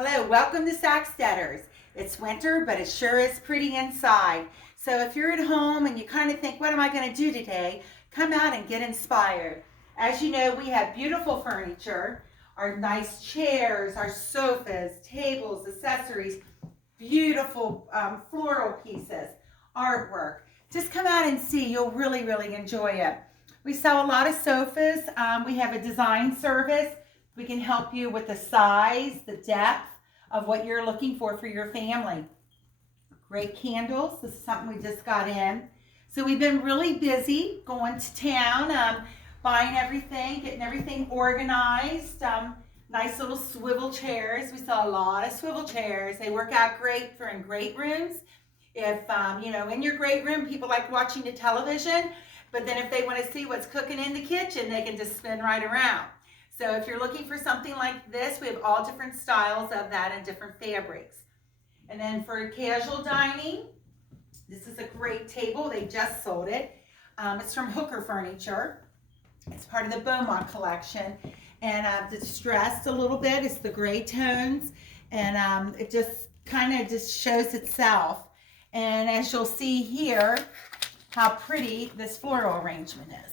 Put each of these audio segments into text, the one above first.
Hello, welcome to Sacksteders. It's winter, but it sure is pretty inside. So if you're at home and you kind of think, what am I going to do today? Come out and get inspired. As you know, we have beautiful furniture, our nice chairs, our sofas, tables, accessories, beautiful floral pieces, artwork. Just come out and see. You'll really, really enjoy it. We sell a lot of sofas. We have a design service. We can help you with the size, the depth of what you're looking for your family. Great candles. This is something we just got in. So we've been really busy going to town, buying everything, getting everything organized. Nice little swivel chairs. We sell a lot of swivel chairs. They work out great for in great rooms. If, in your great room, people like watching the television, but then if they want to see what's cooking in the kitchen, they can just spin right around. So if you're looking for something like this, we have all different styles of that and different fabrics. And then for casual dining, this is a great table. They just sold it. It's from Hooker Furniture. It's part of the Beaumont collection. And it's distressed a little bit. It's the gray tones. And it just kind of just shows itself. And as you'll see here, how pretty this floral arrangement is.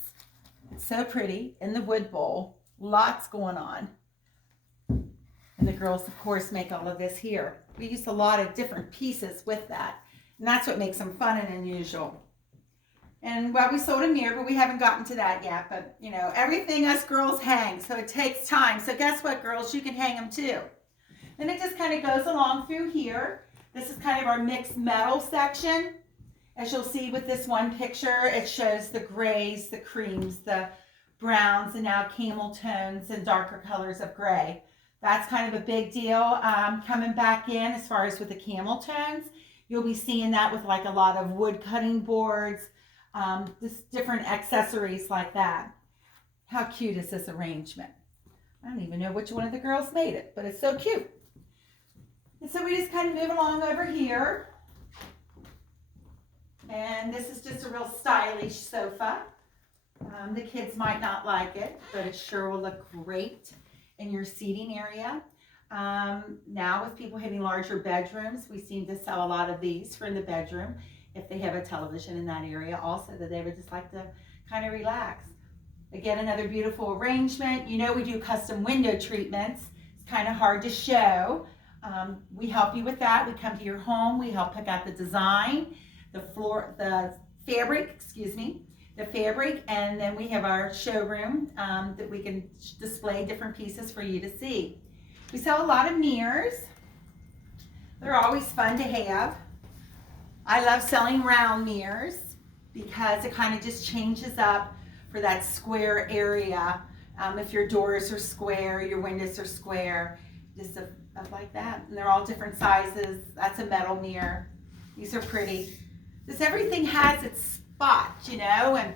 It's so pretty in the wood bowl. Lots going on. And the girls, of course, make all of this here. We use a lot of different pieces with that. And that's what makes them fun and unusual. And well, we sold a mirror, but we haven't gotten to that yet. But, everything us girls hang, so it takes time. So guess what, girls? You can hang them too. Then it just kind of goes along through here. This is kind of our mixed metal section. As you'll see with this one picture, it shows the grays, the creams, the browns, and now camel tones and darker colors of gray. That's kind of a big deal coming back in as far as with the camel tones. You'll be seeing that with like a lot of wood cutting boards, just different accessories like that. How cute is this arrangement? I don't even know which one of the girls made it, but it's so cute. And so we just kind of move along over here. And this is just a real stylish sofa. The kids might not like it, but it sure will look great in your seating area. Now with people having larger bedrooms, we seem to sell a lot of these for in the bedroom if they have a television in that area also that they would just like to kind of relax. Again, another beautiful arrangement. We do custom window treatments. It's kind of hard to show. We help you with that. We come to your home. We help pick out the design, the fabric, and then we have our showroom that we can display different pieces for you to see. We sell a lot of mirrors. They're always fun to have. I love selling round mirrors because it kind of just changes up for that square area. If your doors are square, your windows are square, just up like that. And they're all different sizes. That's a metal mirror. These are pretty. Just everything has its spot, and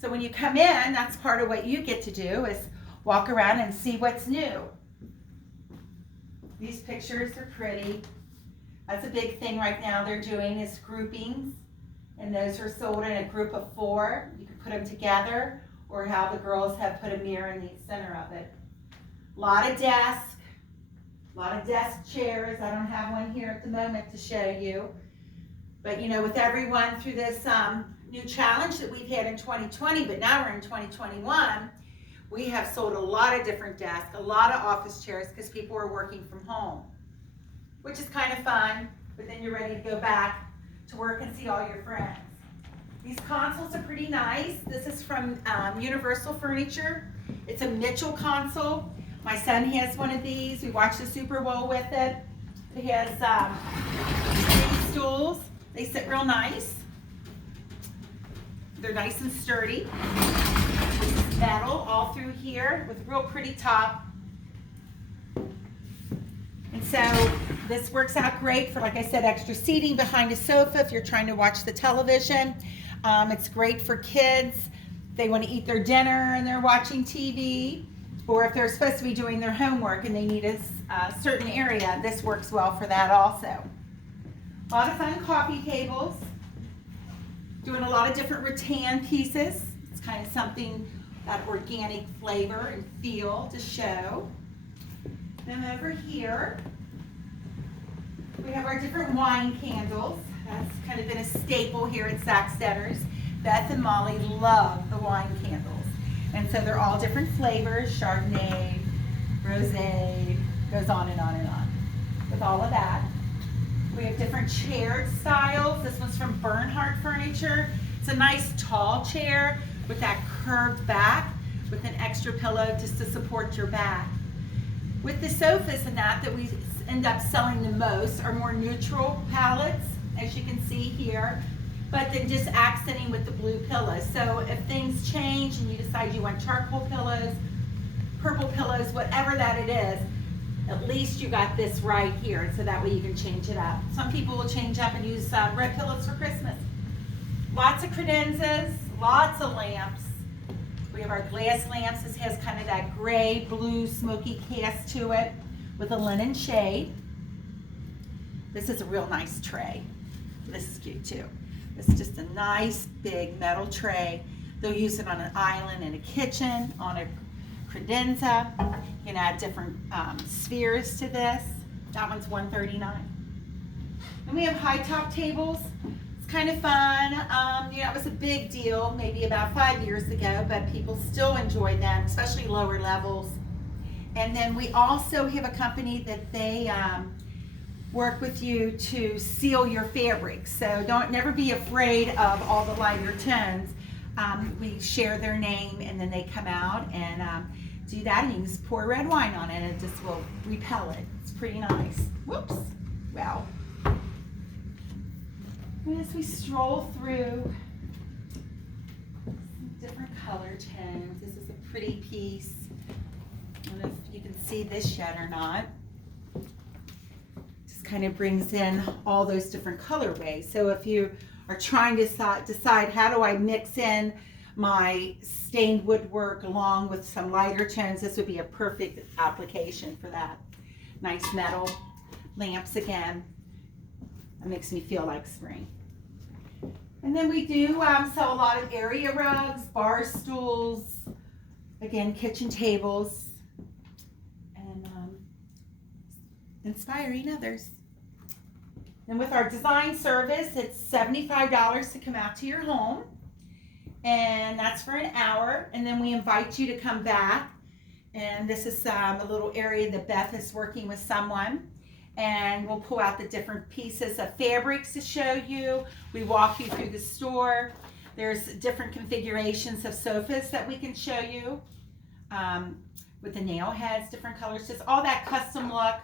so when you come in, that's part of what you get to do is walk around and see what's new. These pictures are pretty. That's a big thing right now they're doing is groupings, and those are sold in a group of 4. You can put them together, or how the girls have put a mirror in the center of it. A lot of desk chairs. I don't have one here at the moment to show you. But with everyone through this new challenge that we've had in 2020, but now we're in 2021, we have sold a lot of different desks, a lot of office chairs because people are working from home, which is kind of fun, but then you're ready to go back to work and see all your friends. These consoles are pretty nice. This is from Universal Furniture. It's a Mitchell console. My son has one of these. We watched the Super Bowl with it. It has stools. They sit real nice. They're nice and sturdy. It's metal all through here with a real pretty top. And so this works out great for, like I said, extra seating behind a sofa if you're trying to watch the television. It's great for kids. If they want to eat their dinner and they're watching TV, or if they're supposed to be doing their homework and they need a certain area, this works well for that also. A lot of fun coffee tables. Doing a lot of different rattan pieces. It's kind of something, that organic flavor and feel to show. Then over here, We have our different wine candles. That's kind of been a staple here at Sacksteders. Beth and Molly love the wine candles. And so they're all different flavors, Chardonnay, Rosé, goes on and on and on. With all of that. We have different chair styles. This one's from Bernhardt Furniture. It's a nice tall chair with that curved back with an extra pillow just to support your back. With the sofas and that we end up selling the most are more neutral palettes, as you can see here, but then just accenting with the blue pillows. So if things change and you decide you want charcoal pillows, purple pillows, whatever that it is, at least you got this right here, so that way you can change it up. Some people will change up and use red pillows for Christmas. Lots of credenzas, lots of lamps. We have our glass lamps. This has kind of that gray, blue, smoky cast to it with a linen shade. This is a real nice tray. This is cute too. This is just a nice big metal tray. They'll use it on an island in a kitchen, on a credenza. You can add different spheres to this. That one's $139. And we have high top tables. It's kind of fun. It was a big deal maybe about 5 years ago, but people still enjoy them, especially lower levels. And then we also have a company that they work with you to seal your fabrics. So never be afraid of all the lighter tones. We share their name and then they come out and do that, and you can just pour red wine on it and it just will repel it. It's pretty nice. Whoops. Well, as we stroll through some different color tones, this is a pretty piece. I don't know if you can see this yet or not. Just kind of brings in all those different colorways. So if you are trying to decide how do I mix in my stained woodwork along with some lighter tones, this would be a perfect application for that. Nice metal lamps again. It makes me feel like spring. And then we do sell a lot of area rugs, bar stools, again, kitchen tables, and inspiring others. And with our design service, it's $75 to come out to your home. And that's for an hour, and then we invite you to come back. And this is a little area that Beth is working with someone, and we'll pull out the different pieces of fabrics to show you. We walk you through the store. There's different configurations of sofas that we can show you with the nail heads, different colors, just all that custom look,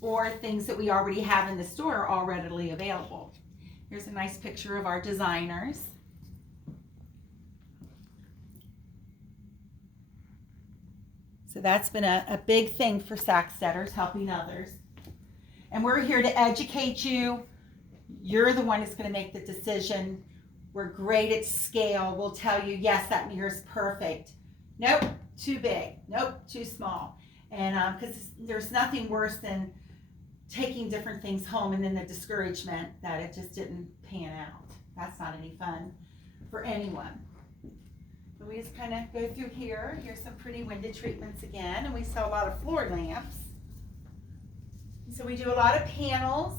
or things that we already have in the store are all readily available. Here's a nice picture of our designers. So that's been a big thing for Sacksteders, helping others. And we're here to educate you. You're the one that's going to make the decision. We're great at scale. We'll tell you, yes, that mirror's perfect. Nope, too big. Nope, too small. And because there's nothing worse than taking different things home and then the discouragement that it just didn't pan out. That's not any fun for anyone. We just kind of go through here. Here's some pretty window treatments again, and we sell a lot of floor lamps. So we do a lot of panels.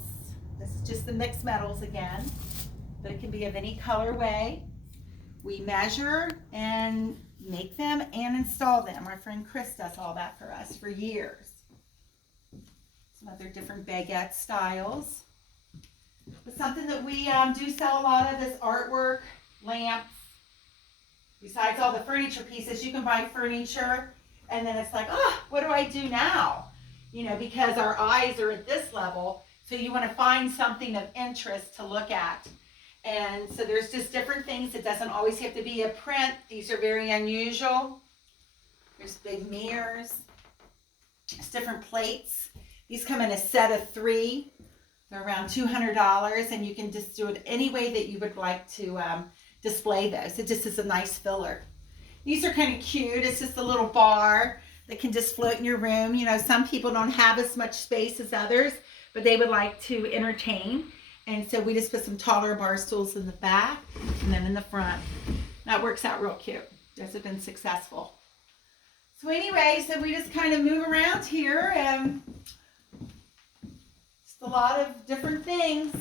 This is just the mixed metals again, but it can be of any colorway. We measure and make them and install them. Our friend Chris does all that for us for years. Some other different baguette styles. But something that we do sell a lot of is artwork, lamps. Besides all the furniture pieces, you can buy furniture and then it's like, oh, what do I do now? Because our eyes are at this level, so you want to find something of interest to look at. And so there's just different things. It doesn't always have to be a print. These are very unusual. There's big mirrors. There's different plates. These come in a set of 3. They're around $200, and you can just do it any way that you would like to display those. It just is a nice filler. These are kind of cute. It's just a little bar that can just float in your room. Some people don't have as much space as others, but they would like to entertain. And so we just put some taller bar stools in the back and then in the front. That works out real cute. Those have been successful. So anyway, so we just kind of move around here, and just a a lot of different things.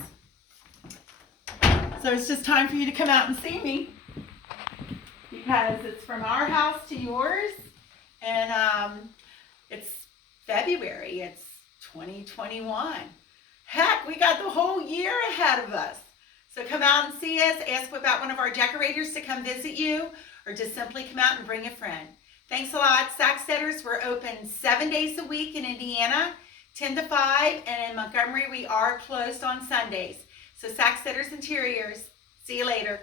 So it's just time for you to come out and see me, because it's from our house to yours, and it's February, it's 2021. Heck, we got the whole year ahead of us. So come out and see us, ask about one of our decorators to come visit you, or just simply come out and bring a friend. Thanks a lot. Sacksteders, we're open 7 days a week in Indiana, 10 to 5, and in Montgomery we are closed on Sundays. So Sacksteders Interiors, see you later.